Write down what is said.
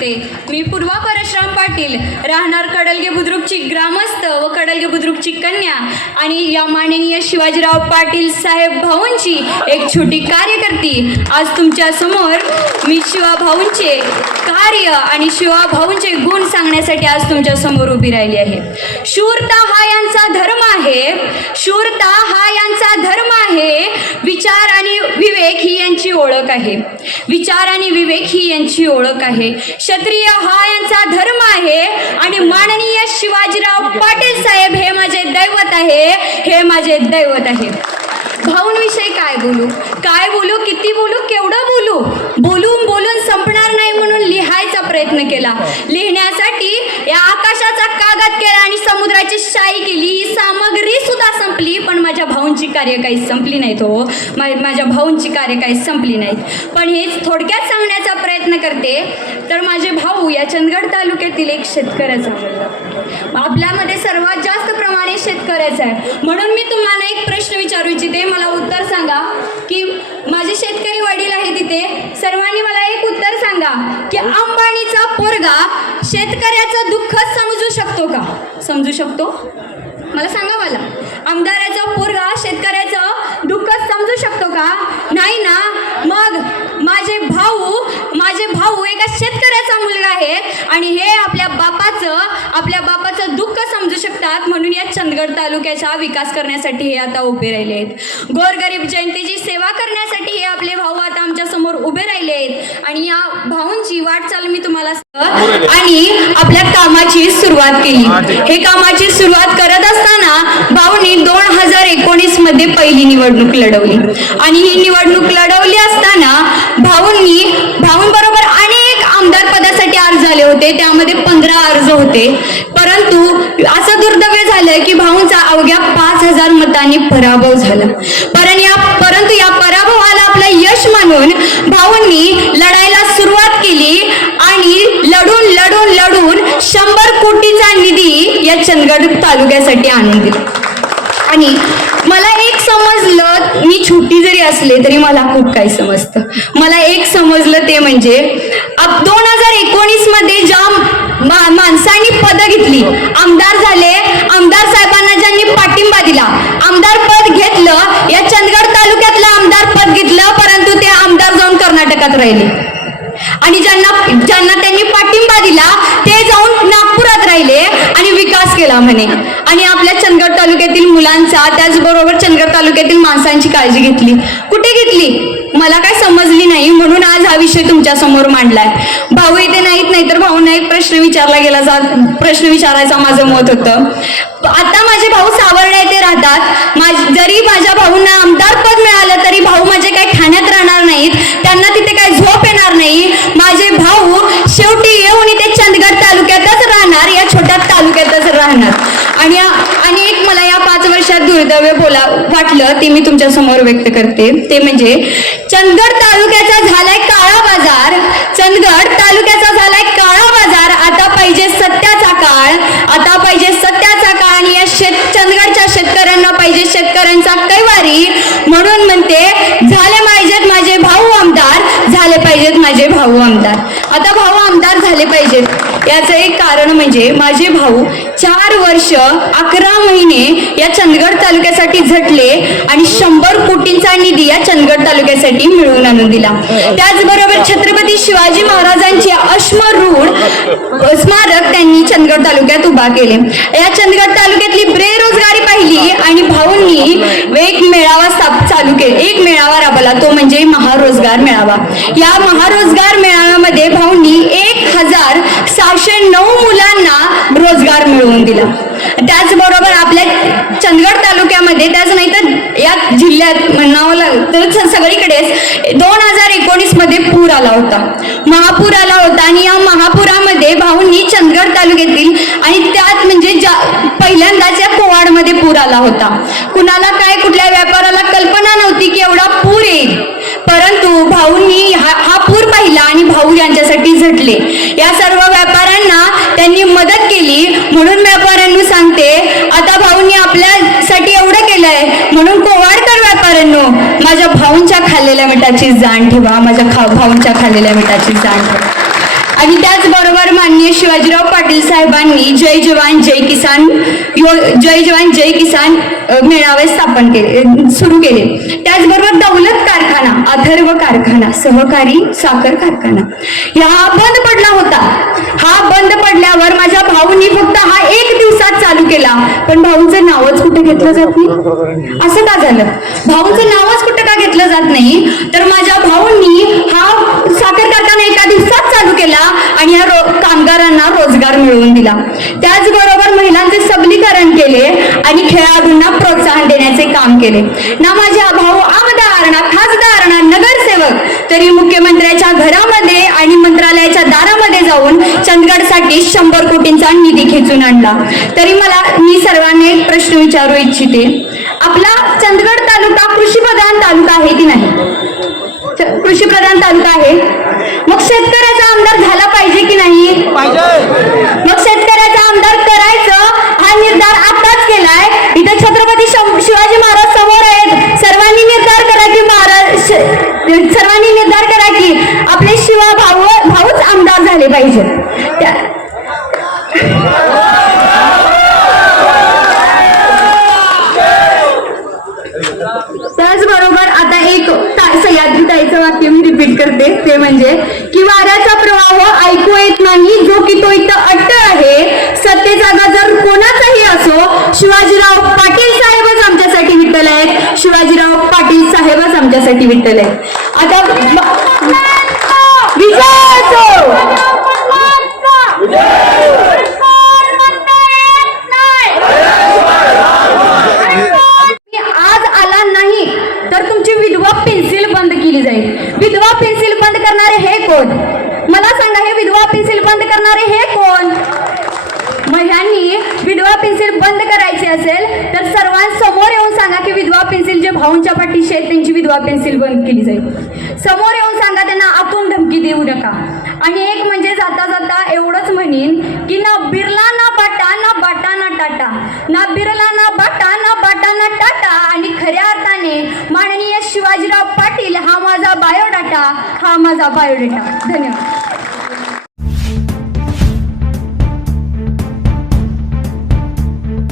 करते मी पूर्वा परशुराम पाटील राहणार कडलगे बुद्रुकची ग्रामस्थ व कडलगे बुद्रुकची कन्या आणि या माननीय शिवाजीराव पाटील साहेब भाऊंची एक छोटी कार्यकर्ती. आज तुमच्यासमोर मी शिवा भाऊंचे कार्य आणि शिवा भाऊंचे गुण सांगण्यासाठी आज तुमच्यासमोर उभी राहिली आहे. शूरता हा यांचा धर्म आहे. शूरता हा यांचा धर्म ओळख आहे. विचार आणि विवेक ही यांची ओळख आहे. क्षत्रिय हा यांचा धर्म आहे आणि माननीय शिवाजीराव पाटील साहेब हे माझे दैवत आहे. हे माझे दैवत आहे. भाऊंविषयी काय बोलू? काय बोलू? किती बोलू? केवढं बोलू? बोलून बोलून संपणार नाही म्हणून लिहायचा प्रयत्न केला. लिहिण्यासाठी या आकाशाचा कागद केला आणि समुद्राची शाई केली. ही सामग्री सुद्धा संपली पण माझ्या भाऊंची कार्य काही संपली नाहीत हो. माझ्या भाऊंची कार्य काही संपली नाहीत. पण हेच थोडक्यात सांगण्याचा प्रयत्न करते तर माझे भाऊ या चंदगड तालुक्यातील एक शेतकऱ्याचा आपल्यामध्ये सर्वात जास्त प्रमाणे शेतकऱ्याचा आहे. म्हणून मी तुम्हाला एक प्रश्न विचारू इच्छिते मला उत्तर सांगा की माझे शेतकरी वडील आहे तिथे सर्वांनी मला एक उत्तर सांगा की अंबानीचा पोरगा शेतकऱ्याचं दुःख समजू शकतो का? समजू शकतो? मला सांगा मला. आमदार पोरगा शेतकऱ्याचं दुःख समजू शकतो का नाही ना. मग माझे भाऊ माझे भाऊ एका शेतकऱ्याचा मुलगा आहे आणि हे आपल्या बापाचं आपल्या बापाचं दुःख समजू शकतात. म्हणून या चंदगड तालुक्याचा विकास करण्यासाठी हे आता उभे राहिले आहेत. गोरगरीब जनतेची सेवा करण्यासाठी हे आपले भाऊ आता आमच्यासमोर उभे राहिले आहेत. आणि या भाऊंची वाटचाल मी तुम्हाला. आणि आपल्या कामाची सुरुवात केली. हे कामाची सुरुवात करत असताना भाऊनी दोन हजार एकोणीस मध्ये पहिली निवडणूक लढवली. आणि ही निवडणूक लढवली असताना भाऊंनी भाऊंबरोबर अनेक आमदार पदासाठी अर्ज झाले होते. त्यामध्ये पंधरा अर्ज होते. परंतु असं दुर्दैव झालं की भाऊंचा अवघ्या पाच हजार मतांनी पराभव झाला. परंतु या परंतु या पराभवाला आपला यश मानून भाऊंनी लढायला सुरुवात केली आणि लढून लढून लढून शंभर कोटीचा निधी या चंदगड तालुक्यासाठी आणून दिला. आणि मला एक समजलं मी छोटी जरी असले तरी मला खूप काही समजतं. मला एक समजलं ते म्हणजे दोन हजार एकोणीसमध्ये ज्या माणसांनी पद घेतली आमदार झाले आमदार साहेबांना ज्यांनी पाठिंबा दिला आमदार पद घेतलं या चंदगड तालुक्यातलं आमदार पद घेतलं परंतु ते आमदार जाऊन कर्नाटकात राहिले. आणि ज्यांना ज्यांना त्यांनी पाठिंबा दिला ते जाऊन नागपुरात राहिले आणि विकास केला म्हणे. आणि तालुक्यातील मुलांचा त्याचबरोबर चंदगड तालुक्यातील माणसांची काळजी घेतली. कुठे घेतली? मला काय समजली नाही म्हणून आज हा विषय तुमच्यासमोर मांडलाय. भाऊ इथे नाहीत नाही तर भाऊंना एक प्रश्न विचारला गेला जात प्रश्न विचारायचा माझं मत होतं. आता माझे भाऊ सावर्डा येथे राहतात. माझ- जरी माझ्या भाऊंना आमदार पद मिळालं तरी भाऊ माझे काय ठाण्यात राहणार नाहीत. त्यांना तिथे काय झोप येणार नाही. माझे भाऊ शेवटी येऊन इथे चंद तालुक्यातच राहणार या छोट्या तालुक्यातच राहणार आणि या- आणि एक मला या पाच वर्षात दुर्दैव बोला वाटलं ते मी तुमच्यासमोर व्यक्त करते. ते म्हणजे चंदगड तालुक्याचा झालाय काळा बाजार. चंदगड तालुक्याचा झालाय काळा बाजार. आता पाहिजे सत्याचा काळ. आता पाहिजे सत्याचा काळ आणि या शेत चंदगडच्या शेतकऱ्यांना पाहिजे शेतकऱ्यांचा कैवारी. म्हणून म्हणते झाले पाहिजेत माझे भाऊ आमदार. झाले पाहिजेत माझे भाऊ आमदार. आता भाऊ आमदार झाले पाहिजेत याचं एक कारण म्हणजे माझे भाऊ चार वर्ष अकरा महिने या चंदगड तालुक्यासाठी झटले आणि शंभर कोटींचा निधी या चंदगड तालुक्यासाठी मिळवून आणून दिला. त्याचबरोबर छत्रपती शिवाजी महाराजांचे अश्मरूढ स्मारक त्यांनी चंदगड तालुक्यात उभा केले. या चंदगड तालुक्यातली बेरोजगारी पाहिली आणि भाऊंनी एक मेळावा स्थाप चालू केला. एक मेळावा राबवला तो म्हणजे महारोजगार मेळावा. या महारोजगार मेळावा रोजगार मिळवून दिला. त्याचबरोबर आपल्या चंदगड तालुक्यामध्ये त्याच नाही तर या जिल्ह्यात म्हणावं लागलं तर सगळीकडेच दोन हजार एकोणीसमध्ये पूर आला होता. महापूर आला होता आणि या महापुरामध्ये भाऊंनी चंदगड तालुक्यातील आणि त्यात म्हणजे ज्या पहिल्यांदाच या कोवाडमध्ये पूर आला होता. कुणाला काय कुठल्या व्यापाराला कल्पना नव्हती की एवढा पूर येईल. परंतु भाऊंनी हा हा पूर पाहिला आणि भाऊ यांच्यासाठी झटले. या सर्व म्हणून व्यापाऱ्यांनी सांगते आता भाऊंनी आपल्यासाठी एवढं केलंय म्हणून कोवाडकर व्यापाऱ्यांनो. माझ्या भाऊंच्या खाल्लेल्या मिठाची जाण ठेवा माझ्या खा भाऊंच्या खाल्लेल्या मिठाची जाण ठेवा. आणि त्याचबरोबर माननीय शिवाजीराव पाटील साहेबांनी जय जवान जय किसान यो जय जवान जय किसान मेळावे स्थापन केले सुरू केले. त्याचबरोबर दौलत कारखाना अथर्व कारखाना सहकारी साखर कारखाना या बंद पडला होता. हा बंद पडल्यावर माझ्या भाऊनी फक्त हा एक दिवसात चालू केला. पण भाऊचं नावच कुठे घेतलं जात नाही? असं का झालं? भाऊचं नावच कुठे का घेतलं जात नाही? तर माझ्या भाऊंनी हा साखर कारखाना एका दिवसात चालू केला आणि या रो- कामगारांना रोजगार मिळवून दिला. त्याचबरोबर महिलांचे सबलीकरण केले आणि खेळाडूंना प्रोत्साहन देण्याचे काम केले. ना माझ्या भाऊ आमदार ना खासदार ना नगरसेवक तरी मुख्यमंत्र्याच्या घरामध्ये आणि मंत्रालयाच्या दारामध्ये जाऊन चंदगडसाठी शंभर कोटींचा निधी खेचून आणला. तरी मला मी सर्वांना एक प्रश्न विचारू इच्छिते. आपला चंदगड तालुका कृषीप्रधान तालुका आहे की नाही? च- कृषीप्रधान तालुका आहे. मग शेतकऱ्याचा आमदार झाला पाहिजे की नाही? मग शेतकऱ्याचा आमदार करायचं हा निर्धार आताच केलाय. इथे छत्रपती शिवाजी महाराज समोर आहेत. सर्वांनी निर्धार करा की महाराज सर्वांनी निर्धार करा की आपले शिवा भाऊ भाऊच आमदार झाले पाहिजे त्याचबरोबर आता एक सह्याद्री ताईचं वाक्य मी रिपीट करते. ते म्हणजे की वाऱ्याचा प्रवाह ऐकू येत नाही जो की तो इथं अट्ट आहे. सत्य जागा जर कोणाचाही असो शिवाजीराव पाटील साहेबच आमच्यासाठी विठ्ठल आहेत. शिवाजीराव पाटील साहेबच आमच्यासाठी विठ्ठल आहेत. आता ब- विजय असो! तुम्ही आज आला नाही तर तुमची विधवा पेन्सिल बंद केली जाईल विधवा पेन्सिल बंद करणारे हे कोण? मला सांगा हे विधवा पेन्सिल बंद करणारे हे कोण? महिलांनी विधवा पेन्सिल बंद करायची असेल तर सर्वांसमोर येऊन सांगा की विधवा पेन्सिल भाऊंच्या पाठीशी आहेत त्यांची विधवा पेन्सिल बंद केली जाईल. समोर येऊन सांगा त्यांना आतून धमकी देऊ नका. आणि एक म्हणजे जाता जाता एवढंच म्हणेन की ना बिरला ना बाटा ना बाटा ना टाटा. ना बिरला ना बाटा ना बाटा ना टाटा. आणि खऱ्या अर्थाने माननीय शिवाजीराव पाटील हा माझा बायोडाटा हा माझा बायोडेटा. धन्यवाद.